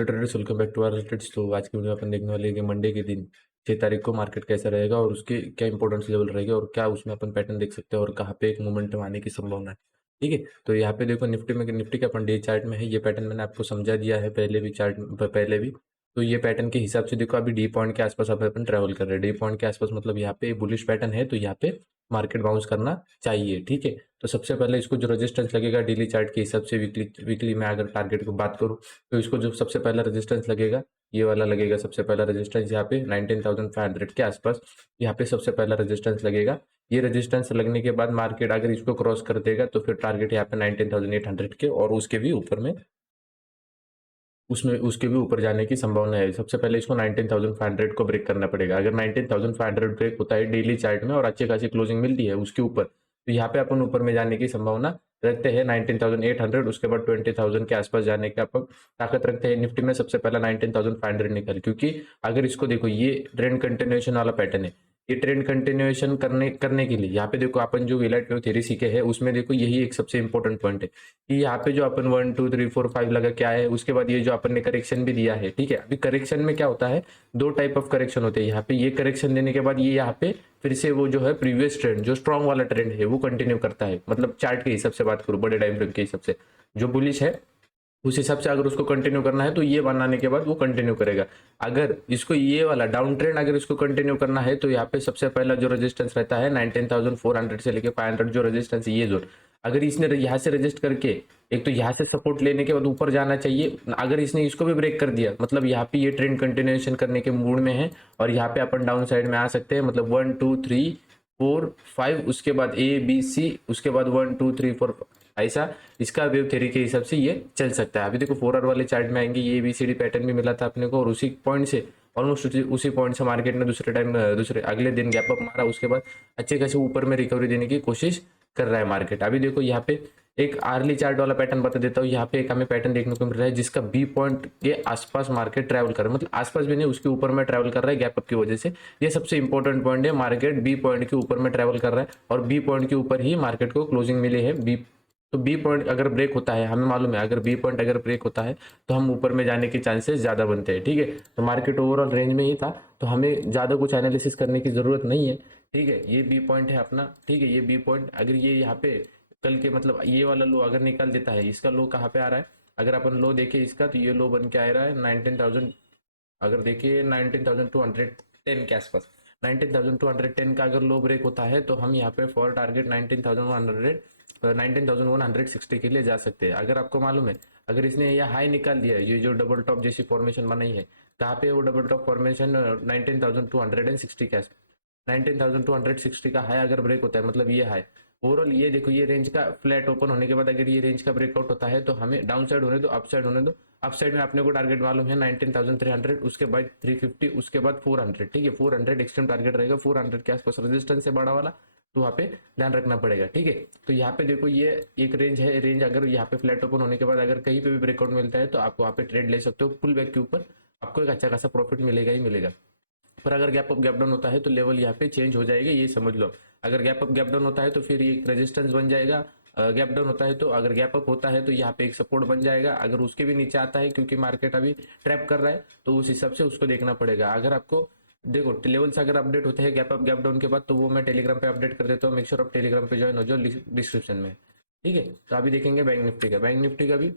Hello traders, welcome back to our trades. तो आज की वीडियो अपन देखने वाले हैं कि मंडे के दिन 6 तारीख को मार्केट कैसा रहेगा और उसके क्या इंपॉर्टेंस लेवल रहेगा और क्या उसमें अपन पैटर्न देख सकते हैं और कहाँ पे एक मोमेंटम आने की संभावना है। ठीक है, तो यहाँ पे देखो निफ्टी का अपन डे चार्ट में है। ये पैटर्न मैंने आपको समझा दिया है पहले भी पहले भी। तो ये पैटर्न के हिसाब से देखो अभी डी पॉइंट के आसपास अब अपन ट्रेवल कर रहे हैं। डी पॉइंट के आसपास मतलब यहाँ पे बुलिश पैटर्न है, तो यहाँ पे मार्केट बाउंस करना चाहिए। ठीक है, तो सबसे पहले इसको जो रेजिस्टेंस लगेगा डेली चार्ट के हिसाब से, वीकली में अगर टारगेट की बात करूँ तो इसको जो सबसे पहला रेजिस्टेंस लगेगा ये वाला लगेगा। सबसे पहला रेजिस्टेंस यहाँ पे 19,500 के आसपास, यहाँ पे सबसे पहला रेजिस्टेंस लगेगा। ये रेजिस्टेंस लगने के बाद मार्केट अगर इसको क्रॉस कर देगा तो फिर टारगेट यहाँ पे 19,800 के और उसके भी ऊपर में, उसमें उसके भी ऊपर जाने की संभावना है। सबसे पहले इसको 19,500 को ब्रेक करना पड़ेगा। अगर 19,500 ब्रेक होता है डेली चार्ट में और अच्छी खासी क्लोजिंग मिलती है उसके ऊपर, तो यहाँ पे अपन ऊपर में जाने की संभावना रखते हैं 19,800। उसके बाद 20,000 के आसपास जाने की अपन ताकत रखते हैं। निफ्टी में सबसे पहला 19,500 निकल, क्योंकि अगर इसको देखो ये ट्रेंड कंटिन्यूएशन वाला पैटर्न है। ये ट्रेंड कंटिन्यूएशन करने के लिए यहाँ पे देखो अपन जो विलाइट वेव थ्योरी सीखे हैं उसमें देखो यही एक सबसे इंपॉर्टेंट पॉइंट है कि यहाँ पे जो अपन 1 2 3 4 5 लगा क्या है, उसके बाद ये जो अपन ने करेक्शन भी दिया है। ठीक है, अभी करेक्शन में क्या होता है, दो टाइप ऑफ करेक्शन होते हैं। यहाँ पे ये करेक्शन देने के बाद ये यहाँ पे फिर से वो जो है प्रीवियस ट्रेंड, जो स्ट्रॉन्ग वाला ट्रेंड है वो कंटिन्यू करता है। मतलब चार्ट के हिसाब से बात करूँ, बड़े टाइम फ्रेम के हिसाब से जो बुलिश है उस हिसाब से अगर उसको कंटिन्यू करना है तो ये बनाने के बाद वो कंटिन्यू करेगा। अगर इसको ये वाला डाउन ट्रेंड अगर इसको कंटिन्यू करना है तो यहाँ पे सबसे पहला जो रेजिस्टेंस रहता है 19,400 से लेके 500 जो रेजिस्टेंस ये जोन, अगर इसने यहाँ से रजिस्ट करके एक तो यहाँ से सपोर्ट लेने के बाद ऊपर जाना चाहिए। अगर इसने इसको भी ब्रेक कर दिया मतलब यहाँ पे ये ट्रेंड कंटिन्यूएशन करने के मूड में है और यहाँ पे अपन डाउन साइड में आ सकते हैं। मतलब 1 2 3 4 5 उसके बाद ए बी सी, उसके बाद 1 2 3 4 ऐसा इसका वेव थ्योरी के हिसाब से ये चल सकता है। अभी देखो 4 आवर वाले चार्ट में आएंगे, ये ABCD पैटर्न भी मिला था अपने को और उसी पॉइंट से ऑलमोस्ट उसी पॉइंट से मार्केट ने दूसरे अगले दिन गैप अप मारा। उसके बाद अच्छे खासे ऊपर में रिकवरी देने की कोशिश कर रहा है मार्केट। अभी देखो यहाँ पे एक आर्ली चार्ट वाला पैटर्न बता देता हूँ। यहाँ पे एक हमें पैटर्न देखने को मिल रहा है जिसका बी पॉइंट के आसपास मार्केट ट्रैवल कर रहा है, मतलब आसपास भी नहीं उसके ऊपर में ट्रैवल कर रहा है गैप अप की वजह से। ये सबसे इंपॉर्टेंट पॉइंट है, मार्केट बी पॉइंट के ऊपर में ट्रैवल कर रहा है और बी पॉइंट के ऊपर ही मार्केट को क्लोजिंग मिली है। तो बी पॉइंट अगर ब्रेक होता है, हमें मालूम है अगर बी पॉइंट अगर ब्रेक होता है तो हम ऊपर में जाने के चांसेस ज़्यादा बनते हैं। ठीक है, तो मार्केट ओवरऑल रेंज में ही था तो हमें ज़्यादा कुछ एनालिसिस करने की ज़रूरत नहीं है। ठीक है, ये बी पॉइंट है अपना। ठीक है, ये बी पॉइंट अगर ये यहाँ पे कल के मतलब ये वाला लो अगर निकाल देता है, इसका लो कहाँ पे आ रहा है, अगर अपन लो देखें इसका तो ये लो बन के आ रहा है 19,000। अगर देखिए 19,210 के आसपास, 19,210 का अगर लो ब्रेक होता है तो हम यहाँ पे फॉर टारगेट 19,160 के लिए जा सकते हैं। अगर आपको मालूम है अगर इसने यह हाई निकाल दिया है, ये जो डबल टॉप जैसी फॉर्मेशन बनाई है, कहाँ पे वो डबल टॉप फॉर्मेशन 19,260 के आसपास, 19,260 का हाई अगर ब्रेक होता है मतलब ये हाई ओवरऑल, ये देखो ये रेंज का फ्लैट ओपन होने के बाद अगर ये रेंज का ब्रेकआउट होता है तो हमें डाउन साइड होने दो, अप साइड होने दो। अप साइड में अपने को टारगेट मालूम है 19,300, उसके बाद 350, उसके बाद 400। ठीक है, 400 एक्सट्रीम टारगेट रहेगा। 400 के आसपास रेजिस्टेंस है बड़ा वाला, तो वहाँ पे ध्यान रखना पड़ेगा। ठीक है, तो यहाँ पे देखो ये एक रेंज है, रेंज अगर यहाँ पे फ्लैट ओपन होने के बाद अगर कहीं पे भी ब्रेकआउट मिलता है तो आप वहाँ पे ट्रेड ले सकते हो पुल बैक के ऊपर, आपको एक अच्छा खासा प्रॉफिट मिलेगा ही मिलेगा। पर अगर गैप अप गैप डाउन होता है तो लेवल यहाँ पे चेंज हो जाएगा, ये समझ लो। अगर गैप अप गैप डाउन होता है तो फिर ये रेजिस्टेंस बन जाएगा। गैप डाउन होता है तो अगर गैप अप होता है तो यहाँ पे एक सपोर्ट बन जाएगा। अगर उसके भी नीचे आता है क्योंकि मार्केट अभी ट्रैप कर रहा है तो उस हिसाब से उसको देखना पड़ेगा। अगर आपको देखो लेवल्स अगर अपडेट होते हैं गैप अप गैप डाउन के बाद तो वो मैं टेलीग्राम पे अपडेट कर देता हूँ। मेक श्योर आप टेलीग्राम पे ज्वाइन हो जाओ, डिस्क्रिप्शन में। ठीक है, तो अभी देखेंगे बैंक निफ्टी का भी।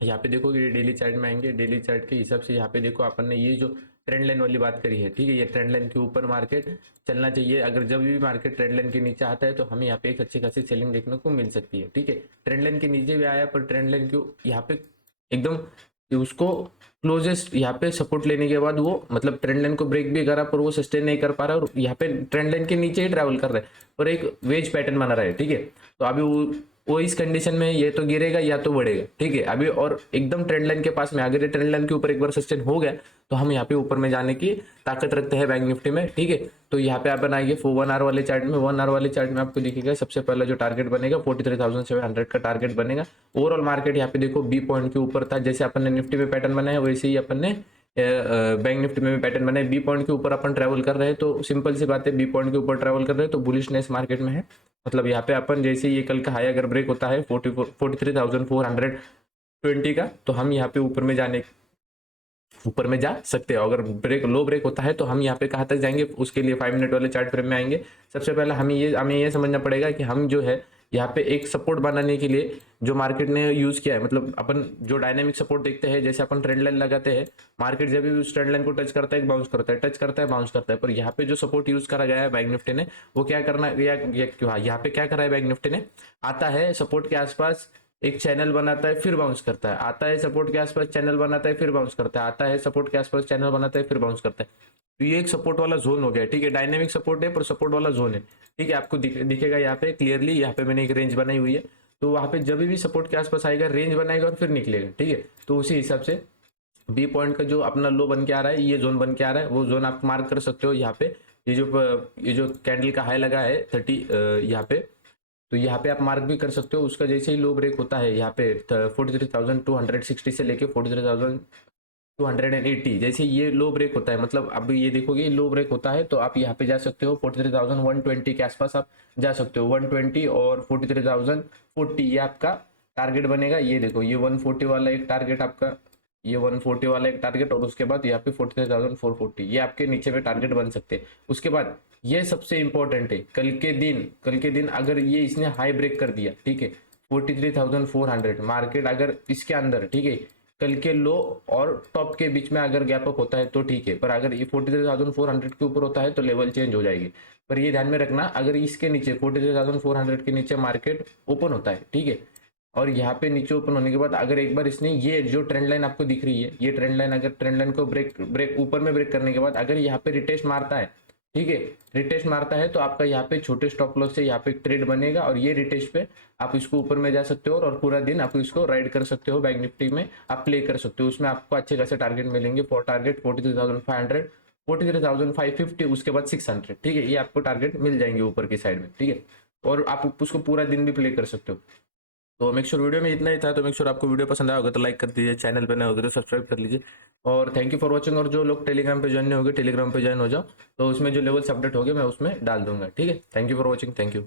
यहाँ पे देखो ये डेली चार्ट में आएंगे, डेली चार्ट के हिसाब से यहाँ पे देखो अपन ने ये जो ट्रेंड लाइन वाली बात करी है। ठीक है, ये ट्रेंड लाइन के ऊपर मार्केट चलना चाहिए। अगर जब भी मार्केट ट्रेंड लाइन के नीचे आता है तो हमें यहाँ पे एक अच्छी खासी सेलिंग देखने को मिल सकती है। ठीक है, ट्रेंड लाइन के नीचे भी आया पर ट्रेंड लाइन के यहाँ पे एकदम उसको क्लोजेस्ट यहाँ पे सपोर्ट लेने के बाद वो मतलब ट्रेंड लाइन को ब्रेक भी करा पर वो सस्टेन नहीं कर पा रहा और यहाँ पे ट्रेंड लाइन के नीचे ही ट्रैवल कर रहा है पर एक वेज पैटर्न बना रहा है। ठीक है, तो अभी वो इस कंडीशन में ये तो गिरेगा या तो बढ़ेगा। ठीक है, अभी और एकदम ट्रेंड लाइन के पास में अगर ये ट्रेंड लाइन के ऊपर एक बार सस्टेन हो गया तो हम यहाँ पे ऊपर में जाने की ताकत रखते हैं बैंक निफ्टी में। ठीक है, तो यहाँ पे आप आइए 1 आवर वाले चार्ट में। 1 आवर वाले चार्ट में आपको दिखेगा सबसे पहला जो टारगेट बनेगा 43,700 का टारगेट बनेगा। ओवरऑल मार्केट यहाँ पे देखो बी पॉइंट के ऊपर था, जैसे अपन ने निफ्टी में पैटर्न बनाया वैसे ही अपन ने बैंक निफ्टी में भी पैटर्न बनाए। बी पॉइंट के ऊपर अपन ट्रैवल कर रहे हैं तो सिंपल सी बात है, बी पॉइंट के ऊपर ट्रैवल कर रहे हैं तो बुलिशनेस मार्केट में है। मतलब यहाँ पे अपन जैसे ये कल का हाई अगर ब्रेक होता है 43,420 का तो हम यहाँ पे ऊपर में जाने ऊपर में जा सकते हो। अगर ब्रेक लो ब्रेक होता है तो हम यहाँ पे कहाँ तक जाएंगे, उसके लिए 5 मिनट वाले चार्ट फ्रेम में आएंगे। सबसे पहले हमें ये समझना पड़ेगा कि हम जो है यहाँ पे एक सपोर्ट बनाने के लिए जो मार्केट ने यूज किया है, मतलब अपन जो डायनेमिक सपोर्ट देखते हैं, जैसे अपन ट्रेंड लाइन लगाते हैं, मार्केट जब भी उस ट्रेंड लाइन को टच करता है बाउंस करता है, टच करता है बाउंस करता है। पर यहाँ पे जो सपोर्ट यूज करा गया है बैंक निफ्टी ने, वो क्या करना यहाँ पे क्या करा है बैंक निफ्टी ने, आता है सपोर्ट के आसपास एक चैनल बनाता है फिर बाउंस करता है, आता है सपोर्ट के आसपास चैनल बनाता है फिर बाउंस करता है, आता है सपोर्ट के आसपास चैनल बनाता है फिर बाउंस करता है। तो ये एक सपोर्ट वाला जोन हो गया, ठीक है, डायनेमिक सपोर्ट है पर सपोर्ट वाला जोन है, ठीक है। आपको दिखेगा यहाँ पे क्लियरली, यहाँ पे मैंने एक रेंज बनाई हुई है, तो वहां पे जब भी सपोर्ट के आसपास आएगा रेंज बनाएगा और फिर निकलेगा, ठीक है। तो उसी हिसाब से बी पॉइंट का जो अपना लो बन के आ रहा है, ये जोन बन के आ रहा है, वो जोन आप मार्क कर सकते हो यहाँ पे। ये जो कैंडल का हाई लगा है 30 यहाँ पे, तो यहाँ पे आप मार्क भी कर सकते हो। उसका जैसे ही लो ब्रेक होता है यहाँ पे 43,260 से लेके 43,280, जैसे ये लो ब्रेक होता है, मतलब अब ये देखोगे लो ब्रेक होता है तो आप यहाँ पे जा सकते हो 43,120 के आसपास आप जा सकते हो। 120 और 43,040 ये आपका टारगेट बनेगा। ये देखो ये 140 वाला एक टारगेट आपका, ये 140 वाला एक टारगेट, और उसके बाद यहाँ पे 43,440 ये आपके नीचे पे टारगेट बन सकते हैं। उसके बाद ये सबसे इंपॉर्टेंट है, कल के दिन अगर ये इसने हाई ब्रेक कर दिया, ठीक है, 43,400 मार्केट अगर इसके अंदर, ठीक है, कल के लो और टॉप के बीच में अगर गैप अप होता है तो ठीक है, पर अगर ये 43,400 के ऊपर होता है तो लेवल चेंज हो जाएगी। पर ये ध्यान में रखना, अगर इसके नीचे 43,400 के नीचे मार्केट ओपन होता है, ठीक है, और यहाँ पे नीचे ओपन होने के बाद अगर एक बार इसने ये जो ट्रेंड लाइन आपको दिख रही है, ये ट्रेंड लाइन, अगर ट्रेंड लाइन को ब्रेक ऊपर में ब्रेक करने के बाद अगर यहाँ पे रिटेस्ट मारता है, ठीक है, रिटेस्ट मारता है, तो आपका यहाँ पे छोटे स्टॉप लॉस से यहाँ पे ट्रेड बनेगा, और ये रिटेस्ट पे आप इसको ऊपर में जा सकते हो और पूरा दिन आप इसको राइड कर सकते हो, बैंक निफ्टी में आप प्ले कर सकते हो। उसमें आपको अच्छे खासे टारगेट मिलेंगे, फॉर टारगेट 43,500, 43,550, उसके बाद 600, ठीक है, ये आपको टारगेट मिल जाएंगे ऊपर की साइड में, ठीक है, और आप उसको पूरा दिन भी प्ले कर सकते हो। तो मेक श्योर वीडियो में इतना ही था, तो मेक श्योर आपको वीडियो पसंद आया होगा तो लाइक कर दीजिए, चैनल पे नए होगा तो सब्सक्राइब कर लीजिए, और थैंक यू फॉर वॉचिंग। और जो लोग टेलीग्राम पे ज्वाइन नहीं होंगे, टेलीग्राम पे ज्वाइन हो जाओ, तो उसमें जो लेवल्स अपडेट होंगे मैं उसमें डाल दूंगा, ठीक है। Thank you for watching, thank you.